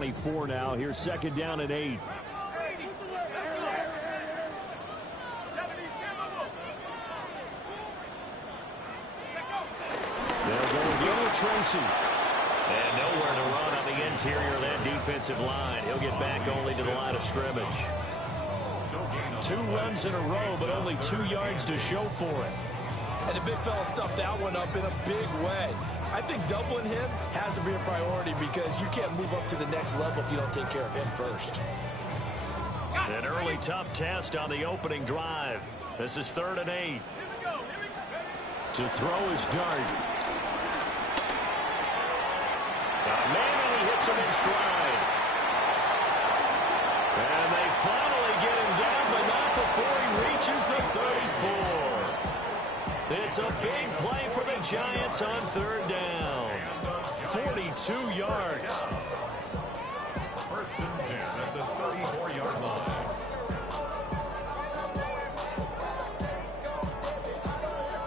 24 now. Here's second down and 8. They'll go with Tracy. And nowhere to run on the interior of that defensive line. He'll get back only to the line of scrimmage. 2 runs in a row, but only 2 yards to show for it. And the big fella stuffed that one up in a big way. I think doubling him has to be a priority because you can't move up to the next level if you don't take care of him first. An early tough test on the opening drive. This is 3rd and 8. To throw is Dart. Man, and he hits him in stride. And they finally get him down, but not before he reaches the 34. It's a big play for the Giants on 3rd down. 42 yards. 1st and 10 at the 34-yard line.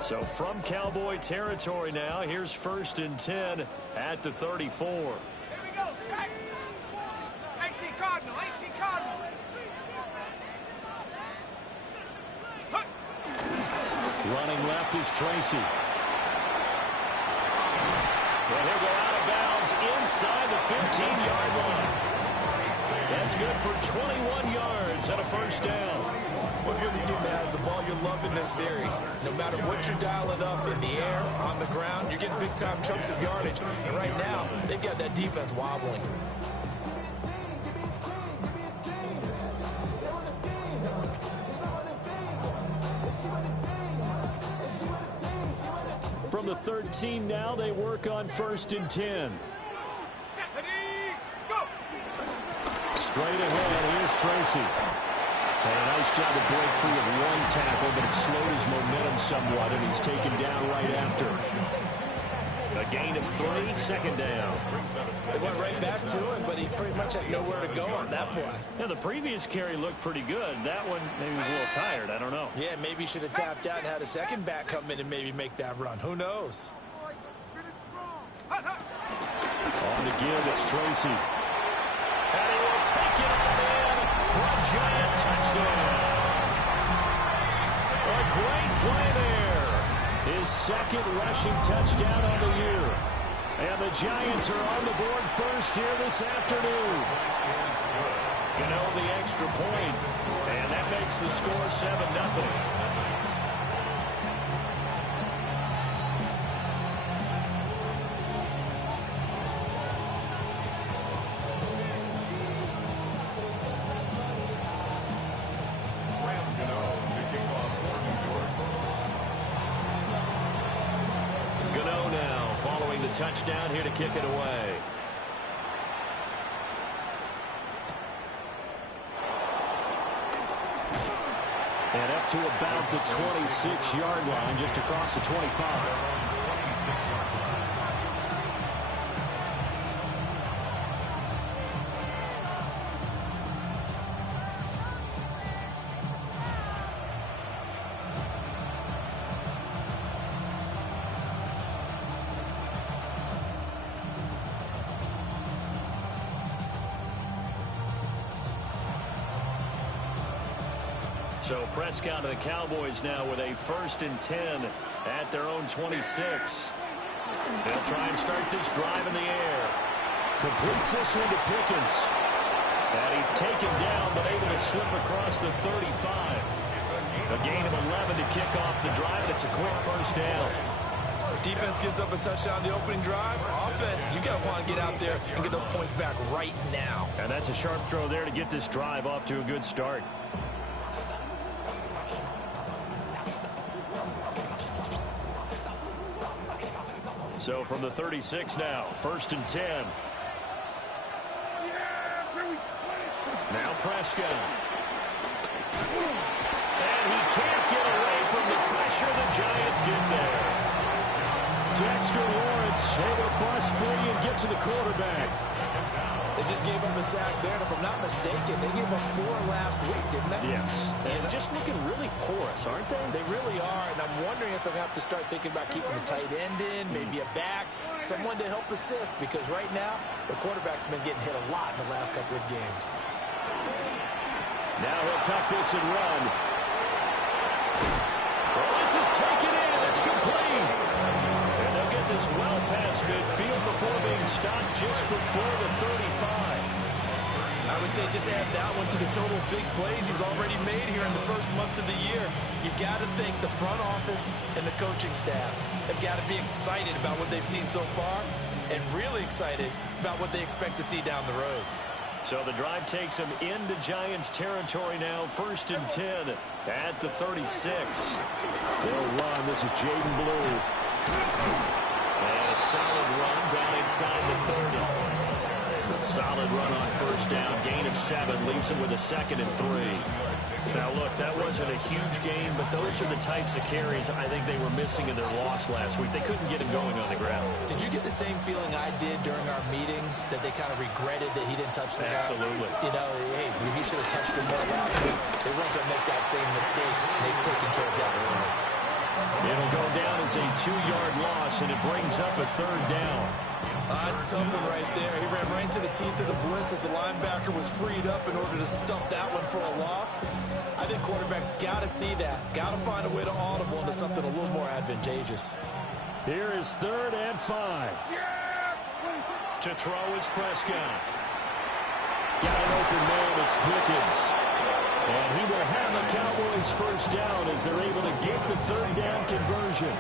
So from Cowboy territory now, here's 1st and 10 at the 34. Here we go, set. 18 Cardinal, 18 Cardinal. Running left is Tracy. And he'll go out of bounds inside the 15-yard line. That's good for 21 yards and a 1st down. Well, if you're the team that has the ball, you're loving this series. No matter what you're dialing up, in the air, on the ground, you're getting big-time chunks of yardage. And right now, they've got that defense wobbling. From the 13 now, they work on 1st and 10. Straight ahead, here's Tracy. And a nice job to break free of 1 tackle, but it slowed his momentum somewhat, and he's taken down right after. A gain of 3, 2nd down. They went right back to him, but he pretty much had nowhere to go on that play. Yeah, the previous carry looked pretty good. That one, maybe he was a little tired. I don't know. Yeah, maybe he should have tapped out and had a second back come in and maybe make that run. Who knows? On the give, it's Tracy. And he will take it on in for a Giant touchdown. A great play there. His 2nd rushing touchdown on the year. And the Giants are on the board first here this afternoon. Gano the extra point, and that makes the score 7-0. Touchdown here to kick it away. And up to about the 26-yard line, just across the 25. So Prescott and the Cowboys now with a 1st and 10 at their own 26. They'll try and start this drive in the air. Completes this one to Pickens. And he's taken down but able to slip across the 35. A gain of 11 to kick off the drive. It's a quick 1st down. Defense gives up a touchdown the opening drive. Offense, you got to want to get out there and get those points back right now. And that's a sharp throw there to get this drive off to a good start. So from the 36 now, 1st and 10. Now Prescott. And he can't get away from the pressure. The Giants get there. Dexter Lawrence able to bust free and get to the quarterback. They just gave up a sack there, and if I'm not mistaken, they gave up 4 last week, didn't they? Yes. And just looking really porous, aren't they? They really are, and I'm wondering if they'll have to start thinking about keeping the tight end in, maybe a back, someone to help assist, because right now, the quarterback's been getting hit a lot in the last couple of games. Now he'll tuck this and run. Well, this is taken in. It's complete. And they'll get this well past midfield before being stopped just before the 35. I would say just add that one to the total big plays he's already made here in the first month of the year. You got to think the front office and the coaching staff have got to be excited about what they've seen so far and really excited about what they expect to see down the road. So the drive takes them into Giants territory now, 1st and 10 at the 36. They'll run. This is Jaden Blue. And a solid run down inside the 30. Solid run on 1st down. Gain of 7 leaves them with a 2nd and 3. Now, look, that wasn't a huge game, but those are the types of carries I think they were missing in their loss last week. They couldn't get him going on the ground. Did you get the same feeling I did during our meetings, that they kind of regretted that he didn't touch the ball? Absolutely. You know, hey, he should have touched him more last week. They weren't going to make that same mistake, and they've taken care of that early. It'll go down as a 2-yard loss, and it brings up a 3rd down. It's a tough one right there. He ran right into the teeth of the blitz as the linebacker was freed up in order to stump that one for a loss. I think quarterbacks got to see that. Got to find a way to audible into something a little more advantageous. Here is 3rd and 5. To throw is Prescott. Got an open man. It's Pickens. And he will have the Cowboys 1st down as they're able to get the 3rd down conversion.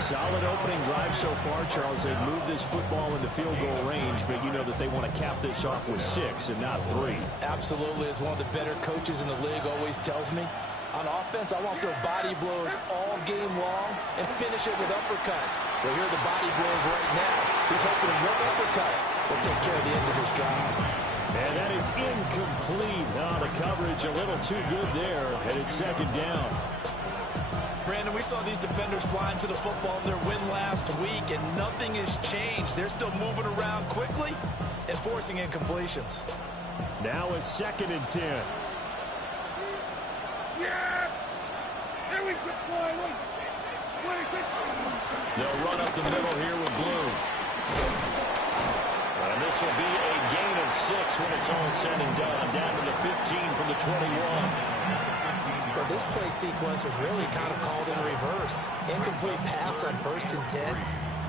Solid opening drive so far, Charles. They've moved this football into field goal range, but you know that they want to cap this off with 6 and not 3. Absolutely. As one of the better coaches in the league always tells me, on offense, I want to throw body blows all game long and finish it with uppercuts. Well, here are the body blows right now. He's hoping one uppercut will take care of the end of this drive. And that is incomplete. Oh, the coverage a little too good there, and it's 2nd down. Brandon, we saw these defenders flying to the football in their win last week, and nothing has changed. They're still moving around quickly and forcing incompletions. Now a 2nd and 10. They'll run up the middle here with Blue. And this will be a gain of 6 when it's all said and done. Down to the 15 from the 21. Well, this play sequence was really kind of called in reverse. Incomplete pass on 1st and 10.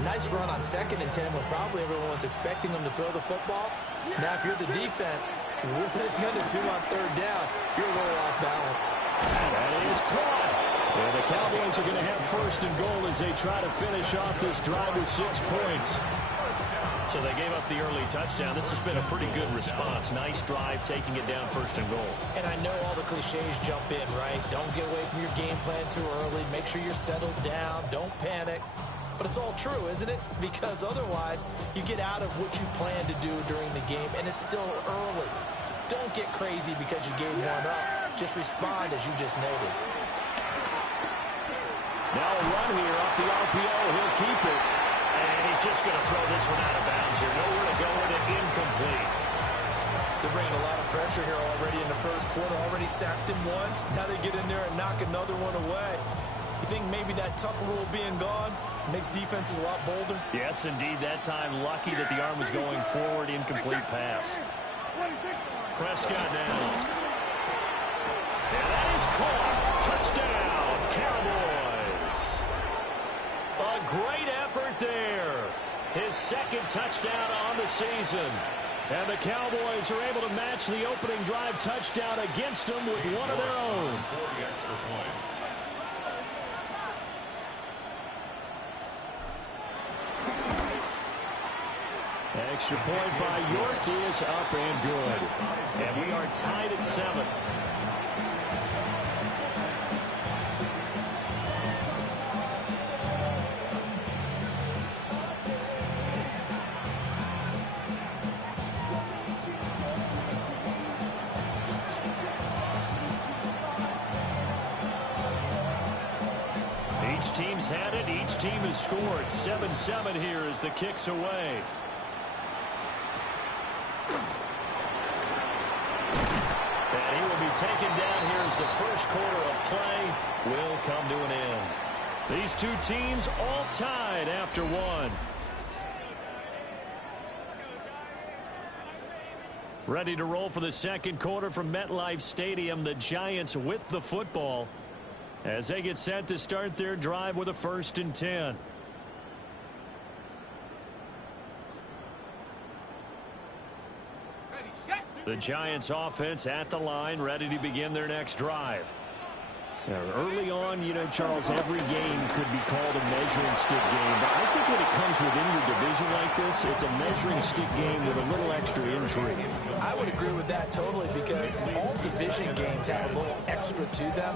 Nice run on 2nd and 10 when probably everyone was expecting them to throw the football. Now, if you're the defense, what are they going to do on 3rd down? You're a little off balance. That is caught. Well, the Cowboys are going to have 1st and goal as they try to finish off this drive with 6 points. So they gave up the early touchdown. This has been a pretty good response. Nice drive, taking it down 1st and goal. And I know all the cliches jump in, right? Don't get away from your game plan too early. Make sure you're settled down. Don't panic. But it's all true, isn't it? Because otherwise, you get out of what you plan to do during the game, and it's still early. Don't get crazy because you gave one up. Just respond as you just noted. Now a run here off the RPO. He'll keep it. And he's just going to throw this one out of bounds here. Nowhere to go with it. Incomplete. They're bringing a lot of pressure here already in the 1st quarter. Already sacked him once. Now they get in there and knock another one away. You think maybe that Tucker rule being gone makes defenses a lot bolder? Yes, indeed. That time, lucky that the arm was going forward. Incomplete pass. Prescott now. And that is caught. Touchdown, Cowboys. A great effort there. His 2nd touchdown on the season. And the Cowboys are able to match the opening drive touchdown against them with one of their own. Extra point by York is up and good. And we are tied at 7. Both teams had it. Each team has scored. 7-7 here as the kick's away. And he will be taken down here as the first quarter of play will come to an end. These two teams all tied after one. Ready to roll for the second quarter from MetLife Stadium. The Giants with the football as they get set to start their drive with a 1st and 10. The Giants offense at the line, ready to begin their next drive. Now, early on, you know, Charles, every game could be called a measuring stick game. But I think when it comes within your division like this, it's a measuring stick game with a little extra intrigue. I would agree with that totally because all division games have a little extra to them.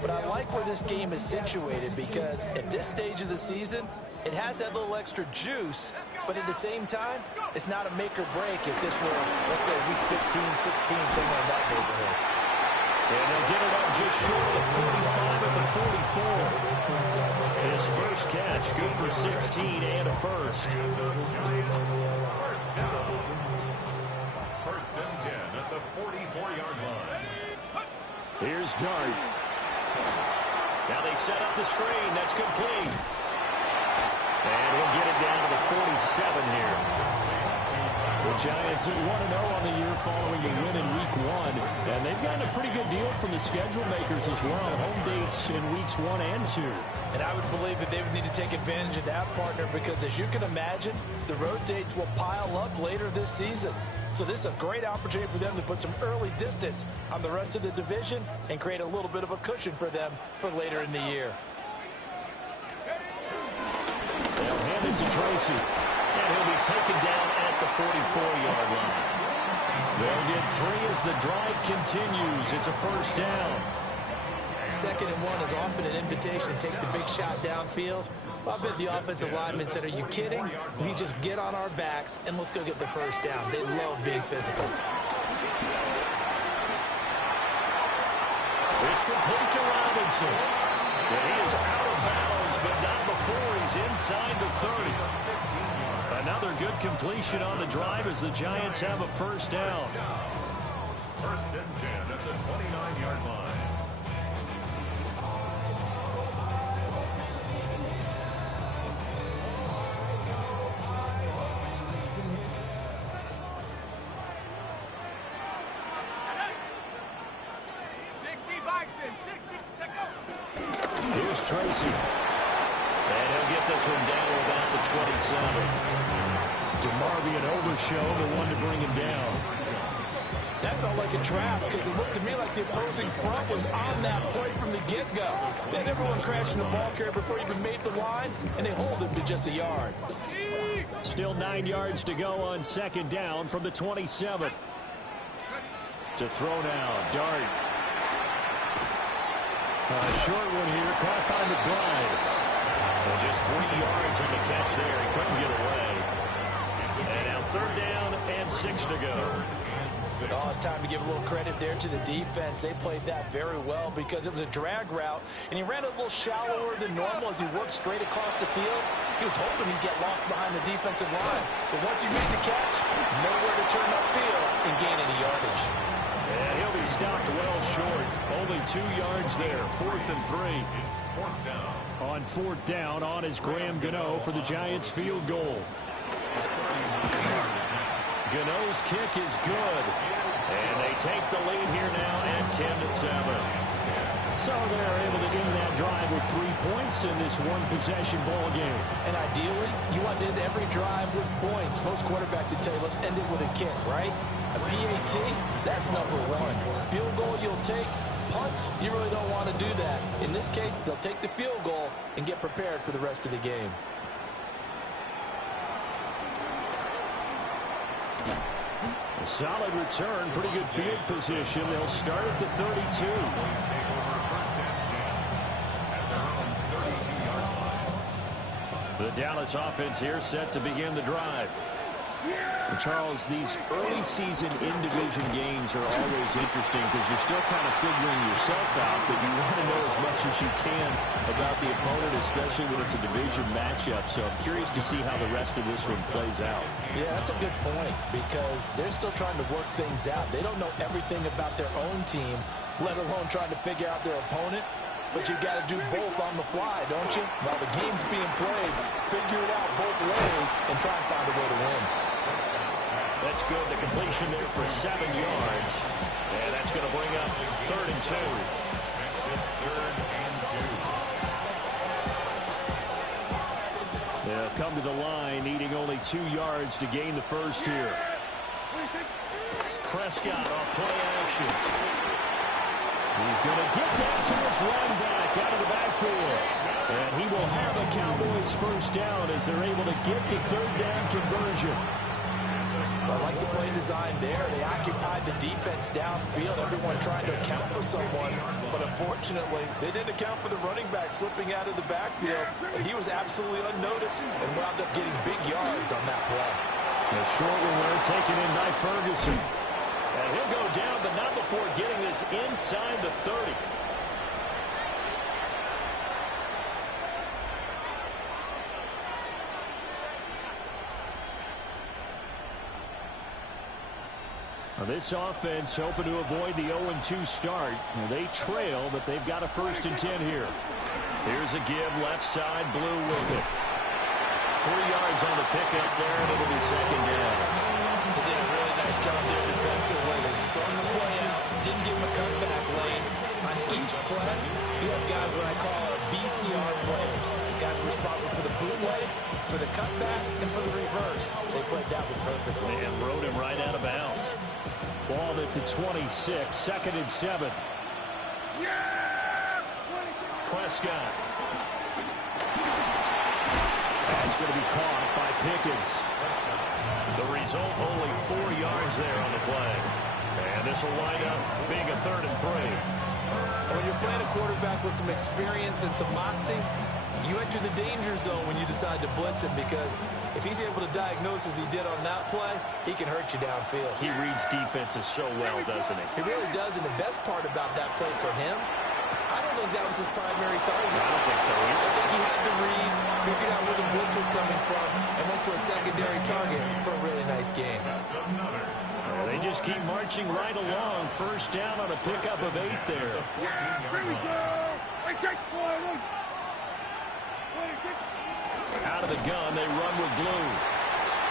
But I like where this game is situated because at this stage of the season, it has that little extra juice, but at the same time, it's not a make or break if this were, let's say, week 15, 16, somewhere in that neighborhood. And they'll get it up just short of the 45 at the 44. His first catch, good for 16 and a first. First and 10 at the 44-yard line. Here's Dart. Now they set up the screen. That's complete. And he'll get it down to the 47 here. The Giants are 1-0 on the year following a win in week 1. And they've gotten a pretty good deal from the schedule makers as well. Home dates in weeks 1 and 2. And I would believe that they would need to take advantage of that, partner, because as you can imagine, the road dates will pile up later this season. So this is a great opportunity for them to put some early distance on the rest of the division and create a little bit of a cushion for them for later in the year. They'll hand it to Tracy, and he'll be taken down at the 44-yard line. They'll get 3 as the drive continues. It's a first down. 2nd and 1 is often an invitation to take the big shot downfield. I bet the offensive linemen said, are you kidding? We just get on our backs and let's go get the first down. They love being physical. It's complete to Robinson. And he is out of bounds, but not before he's inside the 30. Another good completion on the drive as the Giants have a first down. First and 10 at the 29-yard line. Here's Tracy. And he'll get this one down to about the 27. DeMarvion Overshow, the one to bring him down. That felt like a trap because it looked to me like the opposing front was on that play from the get-go. They had everyone crashing the ball carrier before he even made the line, and they hold him to just a yard. Still 9 yards to go on 2nd down from the 27. To throw now, Dart. A short one here, caught by McBride. And just 3 yards on the catch there. He couldn't get away. And now 3rd down and 6 to go. Oh, it's time to give a little credit there to the defense. They played that very well because it was a drag route, and he ran a little shallower than normal as he worked straight across the field. He was hoping he'd get lost behind the defensive line. But once he made the catch, nowhere to turn upfield and gain any yardage. And he'll be stopped well short. Only 2 yards there. 4th and 3. It's 4th down. On 4th down, on is Graham Gano for the Giants field goal. Gano's kick is good. And they take the lead here now at 10-7. So they're able to end that drive with 3 points in this one-possession ball game. And ideally, you want to end every drive with points. Most quarterbacks would tell you, let's end it with a kick, right? A PAT, that's number 1. Field goal you'll take. Punts, you really don't want to do that. In this case, they'll take the field goal and get prepared for the rest of the game. A solid return, pretty good field position. They'll start at the 32. The Dallas offense here set to begin the drive. And Charles, these early season in-division games are always interesting because you're still kind of figuring yourself out, but you want to know as much as you can about the opponent, especially when it's a division matchup. So I'm curious to see how the rest of this one plays out. Yeah, that's a good point because they're still trying to work things out. They don't know everything about their own team, let alone trying to figure out their opponent. But you got to do both on the fly, don't you? While the game's being played, figure it out both ways and try and find a way to win. That's good. The completion there for 7 yards. And that's going to bring up 3rd and 2. They'll come to the line, needing only 2 yards to gain the first here. Prescott off play action. He's going to get that to his run back out of the backfield. And he will have a Cowboys first down as they're able to get the 3rd down conversion. I like the play design there. They occupied the defense downfield, everyone trying to account for someone. But unfortunately, they didn't account for the running back slipping out of the backfield. And he was absolutely unnoticed and wound up getting big yards on that play. A short one taken in by Ferguson. And he'll go down, but not before getting this inside the 30. Now this offense hoping to avoid the 0-2 start. Now they trail, but they've got a 1st and 10 here. Here's a give, left side, Blue with it. 3 yards on the pickup there, and it'll be 2nd down. They did a really nice job there defensively. They strung the play out, didn't give him a cutback lane. On each play, you have guys what I call BCR players. Guys responsible for the bootleg, for the cutback, and for the reverse. They played that one perfectly. And rode him right out of bounds. Ball at the 26, 2nd and 7. Prescott. That's going to be caught by Pickens. The result, only 4 yards there on the play. And this will wind up being a 3rd and 3. When you're playing a quarterback with some experience and some moxie, you enter the danger zone when you decide to blitz him because if he's able to diagnose as he did on that play, he can hurt you downfield. He reads defenses so well, doesn't he? He really does, and the best part about that play for him, I don't think that was his primary target. I don't think so either. I think he had the read, figured out where the blitz was coming from, and went to a secondary target for a really nice game. They just keep marching right along. 1st down on a pickup of 8 there. Out of the gun, they run with Blue.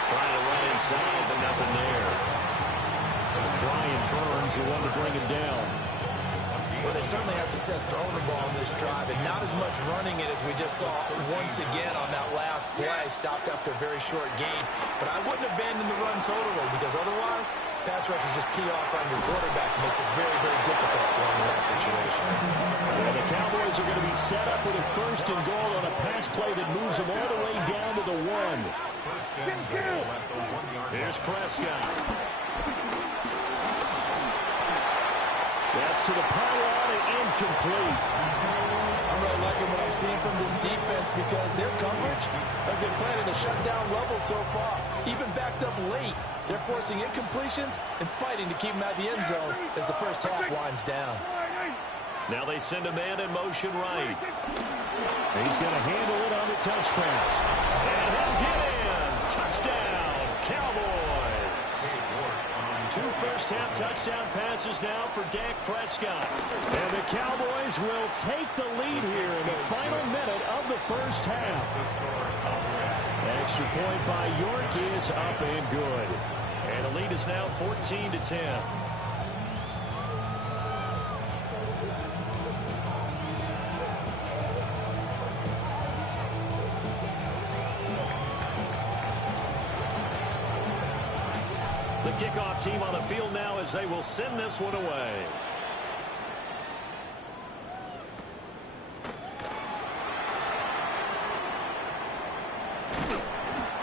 Trying to run inside, but nothing there. Brian Burns, the one to bring him down. Well, they certainly had success throwing the ball on this drive, and not as much running it as we just saw once again on that last play. Stopped after a very short gain. But I wouldn't abandon the run totally, because otherwise, pass rushers just tee off on your quarterback. Makes it very, very difficult for him in that situation. Well, the Cowboys are going to be set up with a 1st and goal on a pass play that moves them all the way down to the 1. Here's Prescott. That's to the pylon and incomplete. I'm really liking what I'm seeing from this defense because their coverage has been playing at a shutdown level so far. Even backed up late, they're forcing incompletions and fighting to keep them out of the end zone as the first half winds down. Now they send a man in motion right. He's going to handle it on the touch pass. And he'll get in. Touchdown, Cowboys. 2 first-half touchdown passes now for Dak Prescott. And the Cowboys will take the lead here in the final minute of the first half. Extra point by York is up and good. And the lead is now 14-10. The kickoff team on the field now as they will send this one away.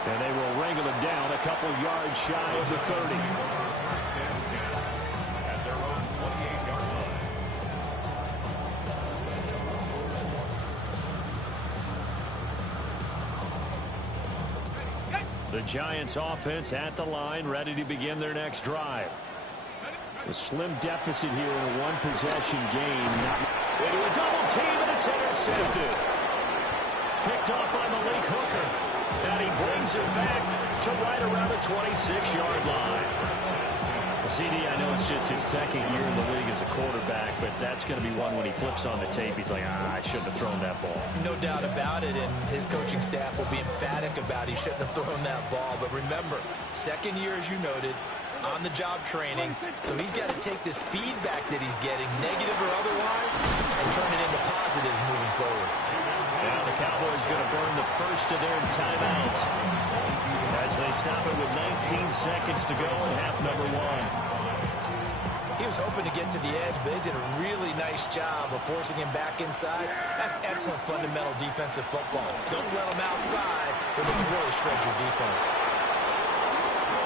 And they will wrangle him down a couple yards shy of the 30. At their own 28-yard line. The Giants offense at the line, ready to begin their next drive. A slim deficit here in a one-possession game. Into a double team, and it's intercepted. Picked off by Malik Hooker. And he brings it back to right around the 26-yard line. CD, I know it's just his second year in the league as a quarterback, but that's going to be one when he flips on the tape. He's like, I shouldn't have thrown that ball. No doubt about it, and his coaching staff will be emphatic about he shouldn't have thrown that ball. But remember, second year, as you noted, on-the-job training, so he's got to take this feedback that he's getting, negative or otherwise, and turn it into positives moving forward. Now the Cowboys going to burn the first of their timeouts as they stop it with 19 seconds to go in half number one. He was hoping to get to the edge, but they did a really nice job of forcing him back inside. That's excellent fundamental defensive football. Don't let him outside, or they can really shred your defense.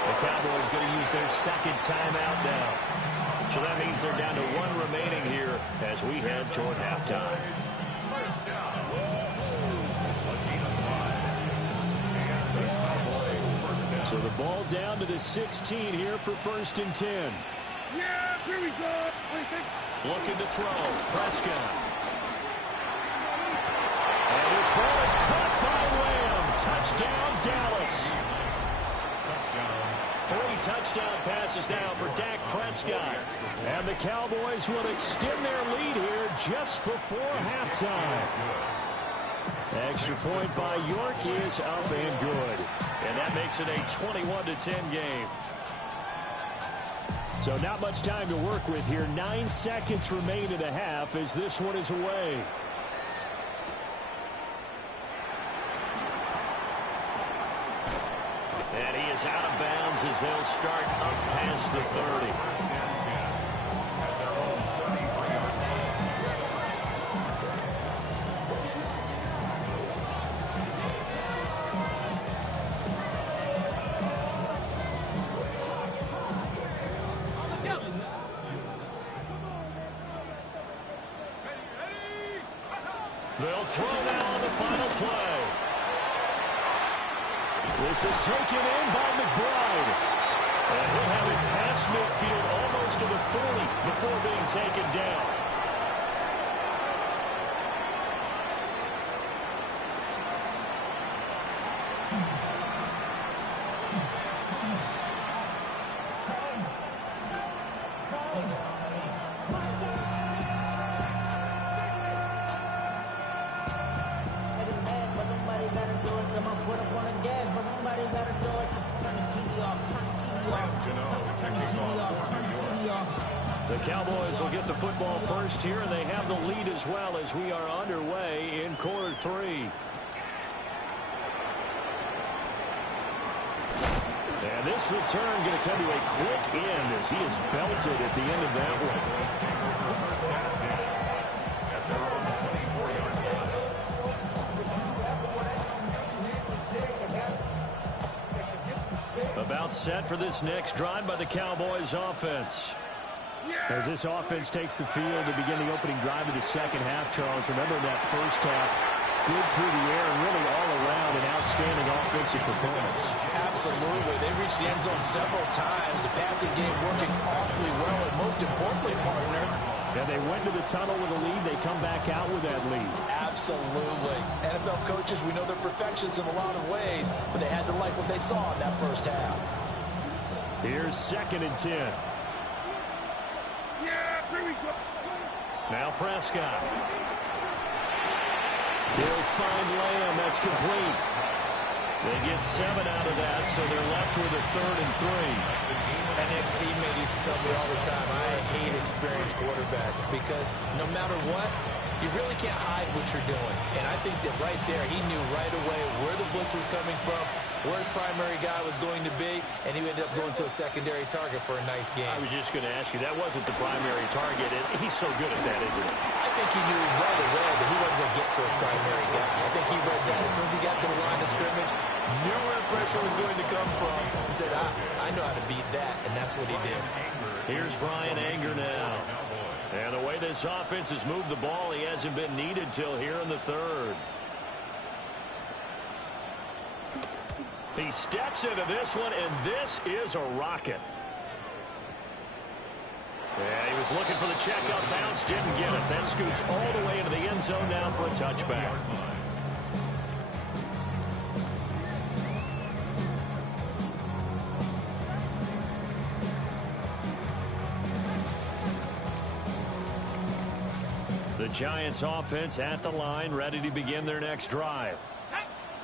The Cowboys going to use their second timeout now. So that means they're down to one remaining here as we head toward halftime. So the ball down to the 16 here for 1st and 10. Yeah, here we go. Looking to throw. Prescott. And his ball is caught by Lamb. Touchdown, Dallas. Three touchdown passes now for Dak Prescott. And the Cowboys will extend their lead here just before halftime. Extra point by York is up and good. And that makes it a 21-10 game. So not much time to work with here. 9 seconds remain in the half as this one is away. And he is out of bounds as they'll start up past the 30. They'll throw now on the final play. This is taken in by McBride. And he'll have it past midfield almost to the 40 before being taken down. The Cowboys will get the football first here, and they have the lead as well as we are underway in quarter 3. And this return going to come to a quick end as he is belted at the end of that one. About set for this next drive by the Cowboys offense. As this offense takes the field to begin the opening drive of the second half, Charles, remember that first half, good through the air and really all around an outstanding offensive performance. Absolutely. They reached the end zone several times. The passing game working awfully well, and most importantly, partner. And they went to the tunnel with a lead. They come back out with that lead. Absolutely. NFL coaches, we know they're perfectionists in a lot of ways, but they had to like what they saw in that first half. Here's 2nd and 10. Now Prescott. He'll find Lamb. That's complete. They get 7 out of that, so they're left with a 3rd and 3. An ex-teammate used to tell me all the time, I hate experienced quarterbacks because no matter what, you really can't hide what you're doing. And I think that right there, he knew right away where the blitz was coming from, where his primary guy was going to be, and he ended up going to a secondary target for a nice game. I was just going to ask you, that wasn't the primary target. He's so good at that, isn't he? I think he knew right away that he wasn't going to get to his primary guy. I think he read that as soon as he got to the line of scrimmage, knew where the pressure was going to come from, and said, I know how to beat that, and that's what he did. Here's Brian Anger now. And the way this offense has moved the ball, he hasn't been needed till here in the 3rd. He steps into this one, and this is a rocket. Yeah, he was looking for the check up bounce, didn't get it. That scoots all the way into the end zone now for a touchback. The Giants offense at the line, ready to begin their next drive.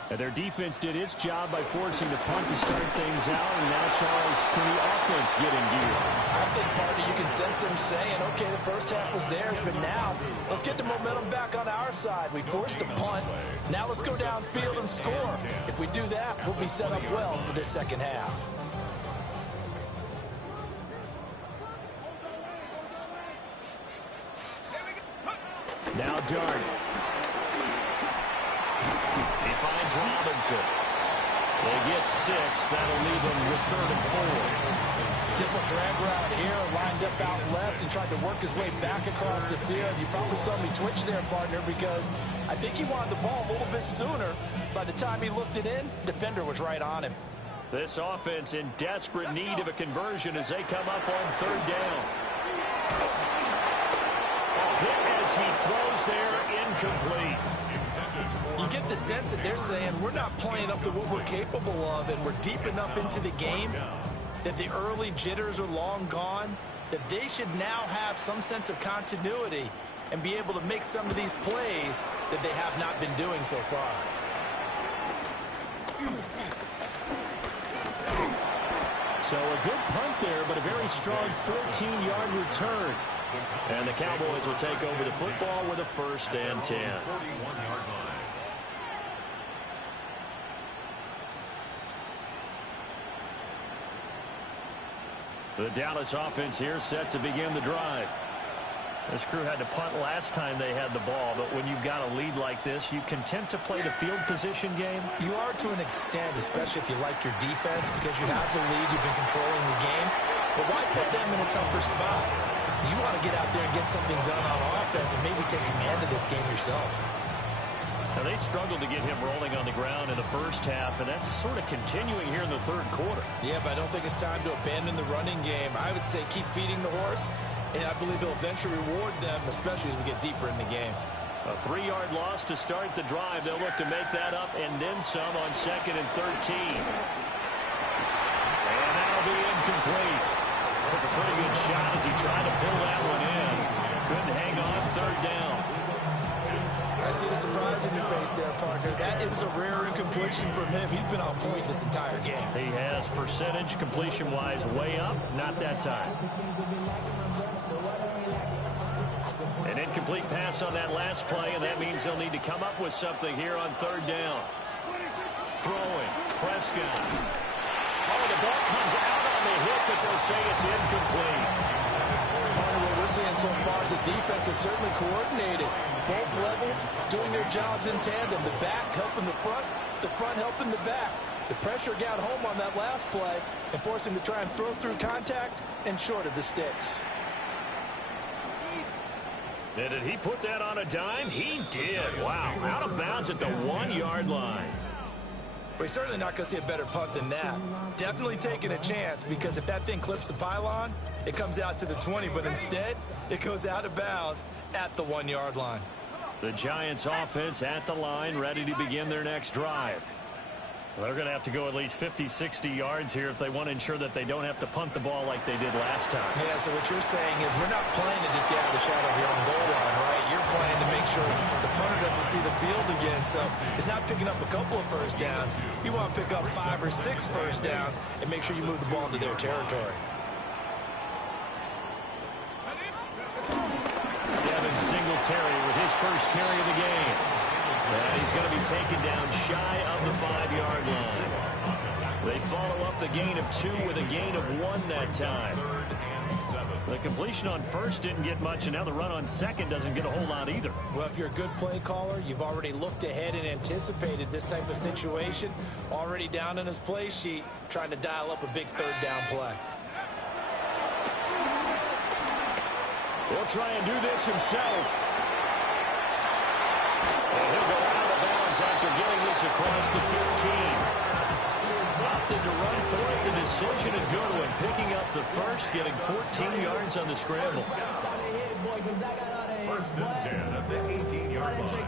And their defense did its job by forcing the punt to start things out. And now, Charles, can the offense get in gear? I think, partner, you can sense them saying, okay, the first half was theirs, but now let's get the momentum back on our side. We forced a punt. Now let's go downfield and score. If we do that, we'll be set up well for this second half. Now Dart. He finds Robinson. They get 6. That'll leave them with 3rd and 4. Simple drag route here, lined up out left and tried to work his way back across the field. You probably saw me twitch there, partner, because I think he wanted the ball a little bit sooner. By the time he looked it in, defender was right on him. This offense in desperate need of a conversion as they come up on 3rd down. Hit as he throws there, incomplete. You get the sense that they're saying we're not playing up to what we're capable of, and we're deep enough into the game that the early jitters are long gone, that they should now have some sense of continuity and be able to make some of these plays that they have not been doing so far. So a good punt there, but a very strong 14-yard return. And the Cowboys will take over the football with a 1st and 10. 31-yard line. The Dallas offense here set to begin the drive. This crew had to punt last time they had the ball, but when you've got a lead like this, you content to play the field position game? You are to an extent, especially if you like your defense, because you have the lead, you've been controlling the game. But why put them in a tougher spot? You want to get out there and get something done on offense and maybe take command of this game yourself. Now, they struggled to get him rolling on the ground in the first half, and that's sort of continuing here in the 3rd quarter. Yeah, but I don't think it's time to abandon the running game. I would say keep feeding the horse, and I believe he'll eventually reward them, especially as we get deeper in the game. A 3-yard loss to start the drive. They'll look to make that up and then some on 2nd and 13. And that'll be incomplete. Took a pretty good shot as he tried to pull that one in. Couldn't hang on 3rd down. I see the surprise in your face there, partner. That is a rare incompletion from him. He's been on point this entire game. He has percentage completion-wise way up. Not that time. An incomplete pass on that last play, and that means they'll need to come up with something here on 3rd down. Throwing. Prescott. Oh, the ball comes out on the hit, but they'll say it's incomplete. What we're seeing so far is the defense is certainly coordinated. Both levels doing their jobs in tandem. The back helping the front helping the back. The pressure got home on that last play and forced him to try and throw through contact and short of the sticks. And did he put that on a dime? He did. Wow. Out of bounds at the 1-yard line. We're certainly not going to see a better punt than that. Definitely taking a chance, because if that thing clips the pylon, it comes out to the 20, but instead it goes out of bounds at the 1-yard line. The Giants offense at the line, ready to begin their next drive. They're going to have to go at least 50, 60 yards here if they want to ensure that they don't have to punt the ball like they did last time. Yeah, so what you're saying is we're not playing to just get out of the shadow of your own goal line, right? You're playing to make sure the punter doesn't see the field again. So it's not picking up a couple of first downs. You want to pick up 5 or 6 first downs and make sure you move the ball into their territory. Devin Singletary with his first carry of the game. And he's going to be taken down shy of the 5-yard line. They follow up the gain of 2 with a gain of 1 that time. The completion on first didn't get much, and now the run on second doesn't get a whole lot either. Well, if you're a good play caller, you've already looked ahead and anticipated this type of situation. Already down in his play sheet, trying to dial up a big 3rd down play. He'll try and do this himself. And he'll go out of bounds after getting this across the 15. opted to run for it. The decision a good one. Picking up the first, getting 14 yards on the scramble. First and 10 at the 18-yard line.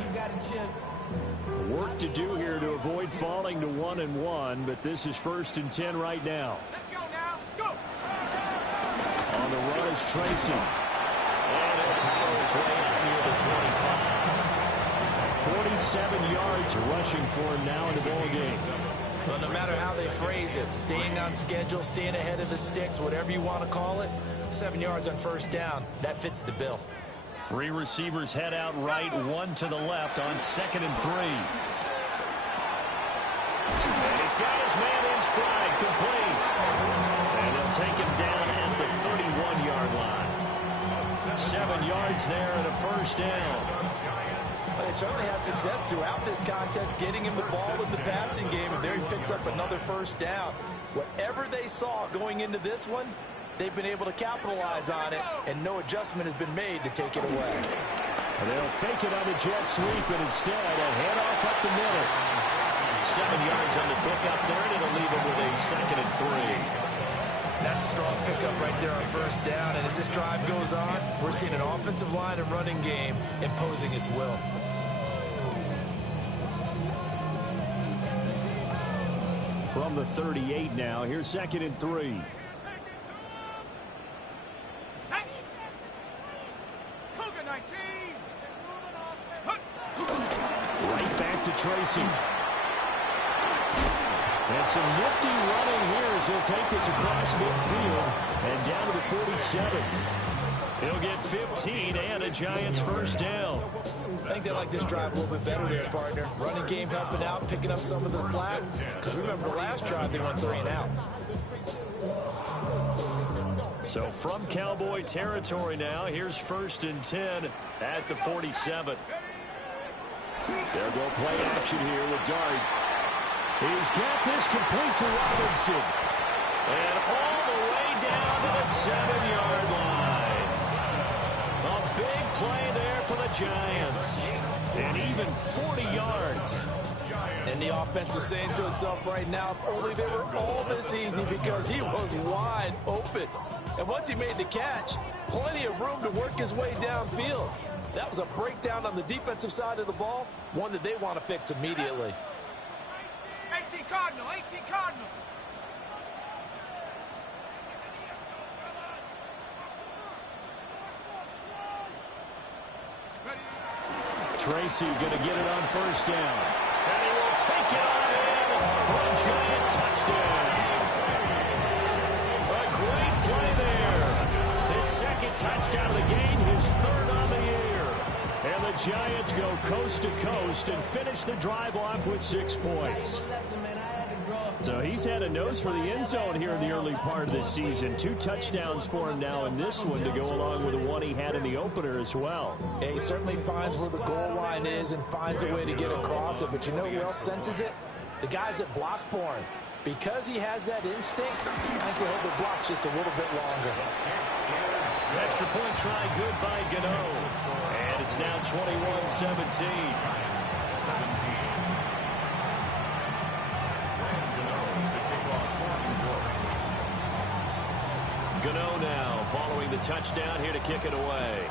Work to do here to avoid falling to 1-1, but this is first and 10 right now. Let's go now. Go. On the run is Tracy. And it powers way out near the 25. 47 yards rushing for him now in the ball game. Well, no matter how they phrase it, staying on schedule, staying ahead of the sticks, whatever you want to call it, 7 yards on first down, that fits the bill. 3 receivers head out right, 1 to the left on 2nd and 3. And he's got his man in stride, complete. And they'll take him down at the 31-yard line. 7 yards there and a first down. But they certainly had success throughout this contest, getting him the ball in the passing game, and there he picks up another first down. Whatever they saw going into this one, they've been able to capitalize on it, and no adjustment has been made to take it away. They'll fake it on the jet sweep, and instead a handoff up the middle. 7 yards on the pickup there, and it'll leave him with a 2nd and 3. That's a strong pickup right there on first down, and as this drive goes on, we're seeing an offensive line and running game imposing its will. From the 38 now, here's 2nd and 3. Cougar 19. Right back to Tracy. And some nifty running here as he'll take this across midfield and down to the 47. He'll get 15 and a Giants first down. I think they like this drive a little bit better there, partner. Running game helping out, picking up some of the slack. Because remember, the last drive they went 3 and out. So from Cowboy territory now, here's 1st and 10 at the 47. They'll go play action here with Dart. He's got this complete to Robinson. And all the way down to the 7-yard line. A big play there for the Giants. And even 40 yards. And the offense is saying to itself right now, if only they were all this easy, because he was wide open. And once he made the catch, plenty of room to work his way downfield. That was a breakdown on the defensive side of the ball, one that they want to fix immediately. 18 Cardinal. 18 Cardinal. Tracy going to get it on first down. And he will take it on in for a Giant touchdown. A great play there. His 2nd touchdown of the game, his 3rd on the year. And the Giants go coast to coast and finish the drive off with 6 points. So he's had a nose for the end zone here in the early part of this season. 2 touchdowns for him now in this one to go along with the one he had in the opener as well. Yeah, he certainly finds where the goal line is and finds a way to get across it. But you know who else senses it? The guys that block for him. Because he has that instinct, I think they hold the blocks just a little bit longer. Extra point try good by Gano. And it's now 21-17. Gano now following the touchdown here to kick it away.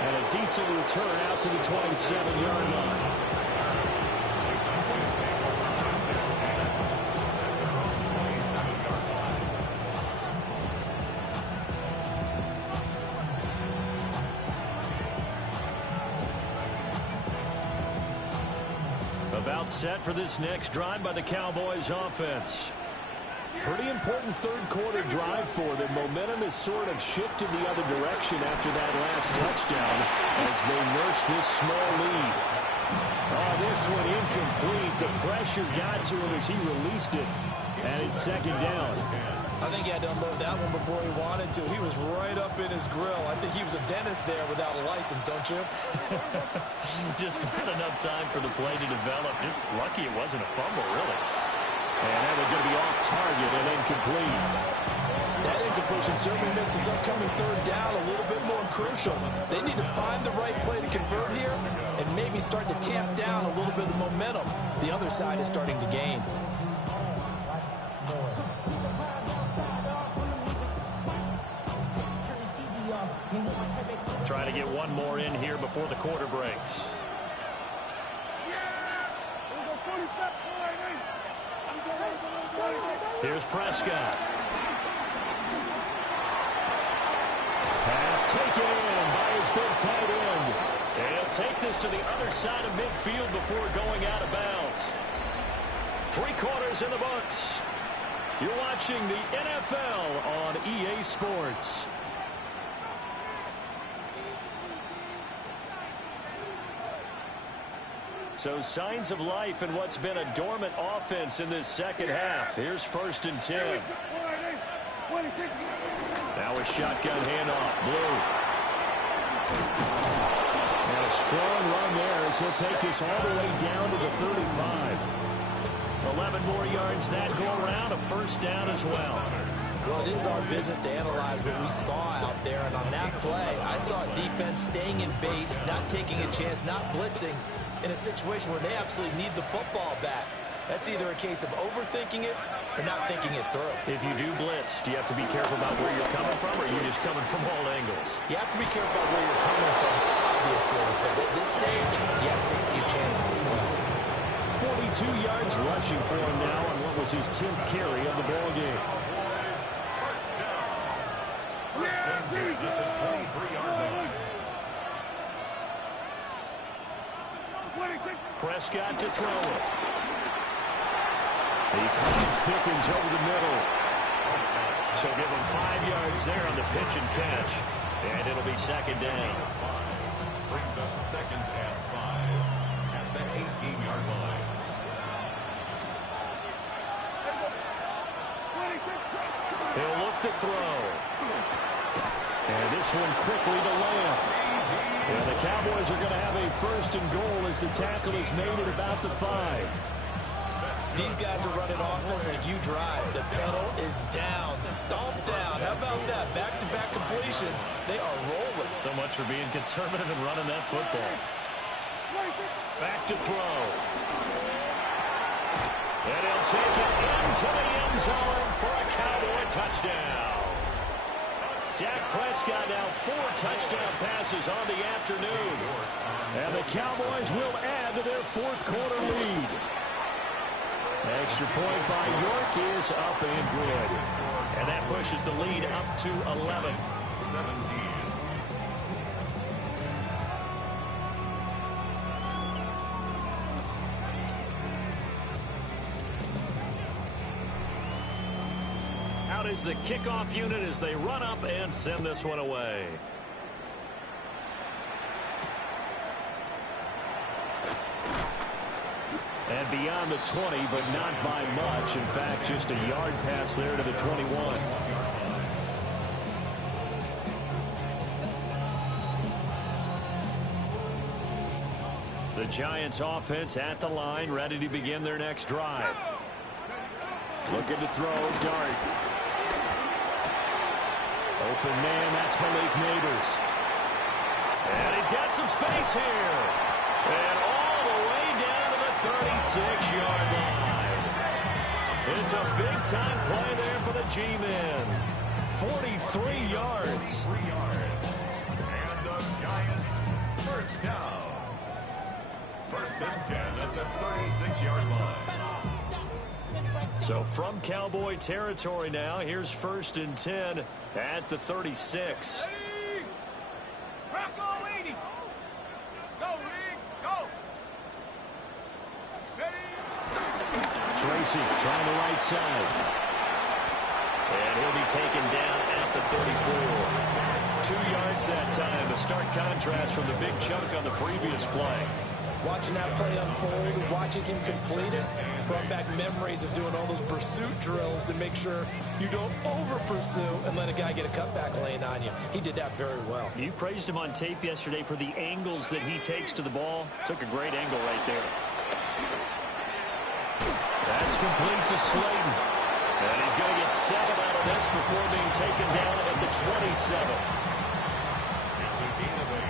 And a decent return out to the 27-yard line. About set for this next drive by the Cowboys offense. Pretty important 3rd quarter drive for them. Momentum has sort of shifted the other direction after that last touchdown as they nurse this small lead. Oh, this one incomplete. The pressure got to him as he released it. And it's 2nd down. I think he had to unload that one before he wanted to. He was right up in his grill. I think he was a dentist there without a license, don't you? Just not enough time for the play to develop. Just lucky it wasn't a fumble, really. And that one's going to be off target and incomplete. That incompletion certainly makes this upcoming third down a little bit more crucial. They need to find the right play to convert here and maybe start to tamp down a little bit of momentum the other side is starting to gain. Try to get one more in here before the quarter breaks. Here's Prescott. Pass taken in by his big tight end. And he'll take this to the other side of midfield before going out of bounds. 3 quarters in the books. You're watching the NFL on EA Sports. So signs of life in what's been a dormant offense in this second half. Here's 1st and 10. Now a shotgun handoff. Blue. And a strong run there as he'll take this all the way down to the 35. 11 more yards that go around. A 1st down as well. Well, it is our business to analyze what we saw out there. And on that play, I saw defense staying in base, not taking a chance, not blitzing in a situation where they absolutely need the football back. That's either a case of overthinking it or not thinking it through. If you do blitz, do you have to be careful about where you're coming from, or are you just coming from all angles? You have to be careful about where you're coming from, obviously. But at this stage, you have to take a few chances as well. 42 yards rushing for him now on what was his 10th carry of the ball game. First and 10 at the 23-yard line. Prescott to throw it. He finds Pickens over the middle. So give him 5 yards there on the pitch and catch. And it'll be 2nd down. Brings up 2nd and 5 at the 18-yard line. He'll look to throw. And this one quickly to Lamb. And the Cowboys are going to have a 1st and goal as the tackle is made at about the 5. These guys are running offense like you drive. The pedal is down, stomped down. How about that? Back-to-back completions. They are rolling. So much for being conservative and running that football. Back to throw. And he'll take it into the end zone for a Cowboy touchdown. Dak Prescott now 4 touchdown passes on the afternoon. And the Cowboys will add to their 4th quarter lead. Extra point by York is up and good. And that pushes the lead up to 11. 17. Out is the kickoff unit as they run up and send this one away. And beyond the 20, but not by much. In fact, just a yard pass there to the 21. The Giants offense at the line, ready to begin their next drive. Looking to throw, dart. Open man, that's Malik Neighbors. And he's got some space here. And all the way down to the 36-yard line. It's a big-time play there for the G-men. 43 yards. 3 yards. And the Giants, 1st down. 1st and 10 at the 36-yard line. So from Cowboy territory now, here's 1st and 10 at the 36. Rocco 80. Go, Reed. Go. Steady. Tracy trying the right side. And he'll be taken down at the 34. 2 yards that time. A stark contrast from the big chunk on the previous play. Watching that play unfold, watching him complete it, brought back memories of doing all those pursuit drills to make sure you don't over-pursue and let a guy get a cutback lane on you. He did that very well. You praised him on tape yesterday for the angles that he takes to the ball. Took a great angle right there. That's complete to Slayton. And he's going to get 7 out of this before being taken down at the 27. It's a gain of 8.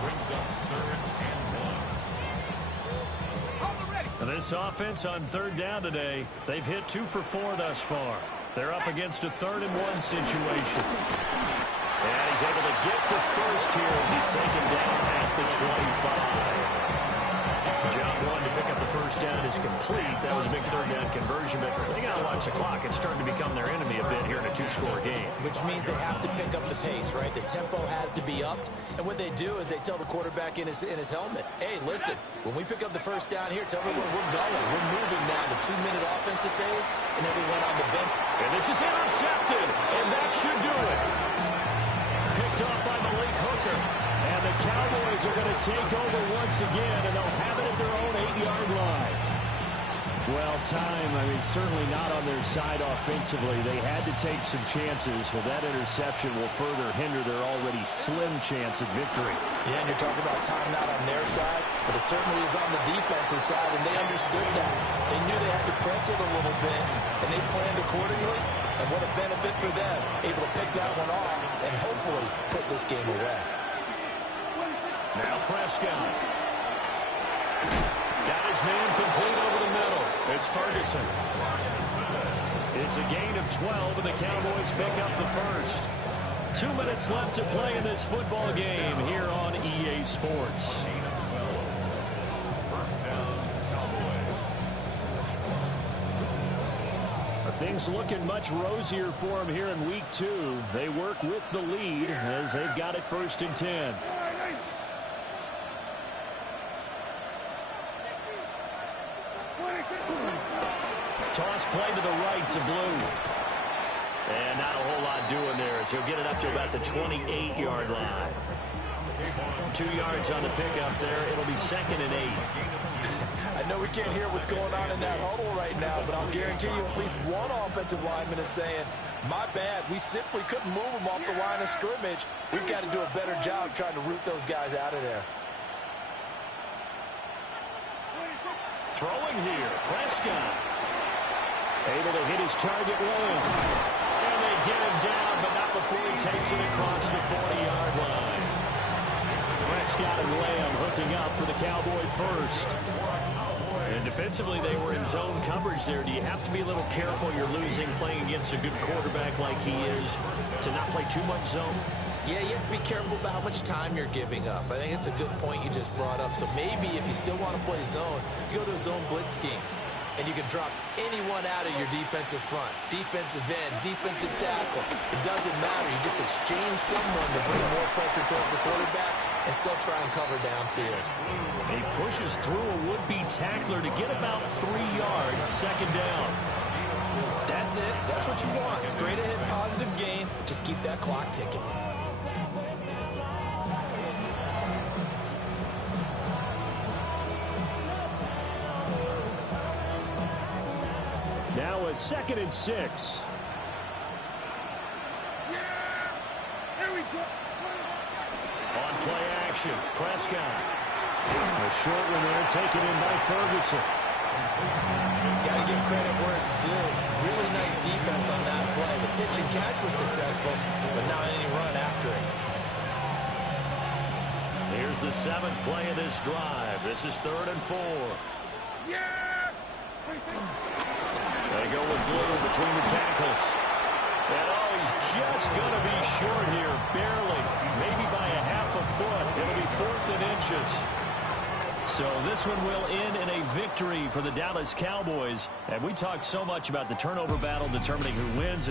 Brings up 3rd and 1. This offense on 3rd down today, they've hit 2 for 4 thus far. They're up against a 3rd and 1 situation. And he's able to get the first here as he's taken down at the 25. Job 1 to pick up the first down is complete. That was a big 3rd down conversion, but they got to watch the clock. It's starting to become their enemy a bit here in a 2-score game. Which means they have to pick up the pace, right? The tempo has to be upped. And what they do is they tell the quarterback in his helmet, hey, listen, when we pick up the first down here, tell me where we're going. We're moving now to 2-minute offensive phase, and everyone on the bench. And this is intercepted, and that should do it. Picked off by Malik Hooker. And the Cowboys are going to take over once again, and they'll have it at their own 8-yard line. Well, certainly not on their side offensively. They had to take some chances, but that interception will further hinder their already slim chance at victory. Yeah, and you're talking about time not on their side, but it certainly is on the defensive side, and they understood that. They knew they had to press it a little bit, and they planned accordingly, and what a benefit for them, able to pick that one off and hopefully put this game away. Now Prescott. Got his man complete over the middle. It's Ferguson. It's a gain of 12, and the Cowboys pick up the first. 2 minutes left to play in this football game here on EA Sports. Things looking much rosier for them here in week 2. They work with the lead as they've got it 1st and 10. Toss play to the right to Blue. And not a whole lot doing there as he'll get it up to about the 28-yard line. 2 yards on the pickup there. It'll be 2nd and 8. I know we can't hear what's going on in that huddle right now, but I'll guarantee you at least one offensive lineman is saying, my bad, we simply couldn't move them off the line of scrimmage. We've got to do a better job trying to root those guys out of there. Throwing here, Prescott. Able to hit his target Lamb. And they get him down, but not before he takes it across the 40-yard line. Prescott and Lamb hooking up for the Cowboy first. And defensively, they were in zone coverage there. Do you have to be a little careful? You're losing playing against a good quarterback like he is to not play too much zone? Yeah, you have to be careful about how much time you're giving up. I think it's a good point you just brought up. So maybe if you still want to play zone, you go to a zone blitz scheme. And you can drop anyone out of your defensive front. Defensive end, defensive tackle. It doesn't matter. You just exchange someone to bring more pressure towards the quarterback and still try and cover downfield. He pushes through a would-be tackler to get about 3 yards, 2nd down. That's it. That's what you want. Straight ahead, positive gain. Just keep that clock ticking. Now a 2nd and 6. Here we go. On play action, Prescott. A short one there taken in by Ferguson. Got to give credit where it's due. Really nice defense on that play. The pitch and catch was successful, but not any run after it. Here's the 7th play of this drive. This is 3rd and 4. Yeah! They go with Blue between the tackles. And he's just going to be short here, barely. Maybe by a half a foot. It'll be 4th and inches. So this one will end in a victory for the Dallas Cowboys. And we talked so much about the turnover battle determining who wins and who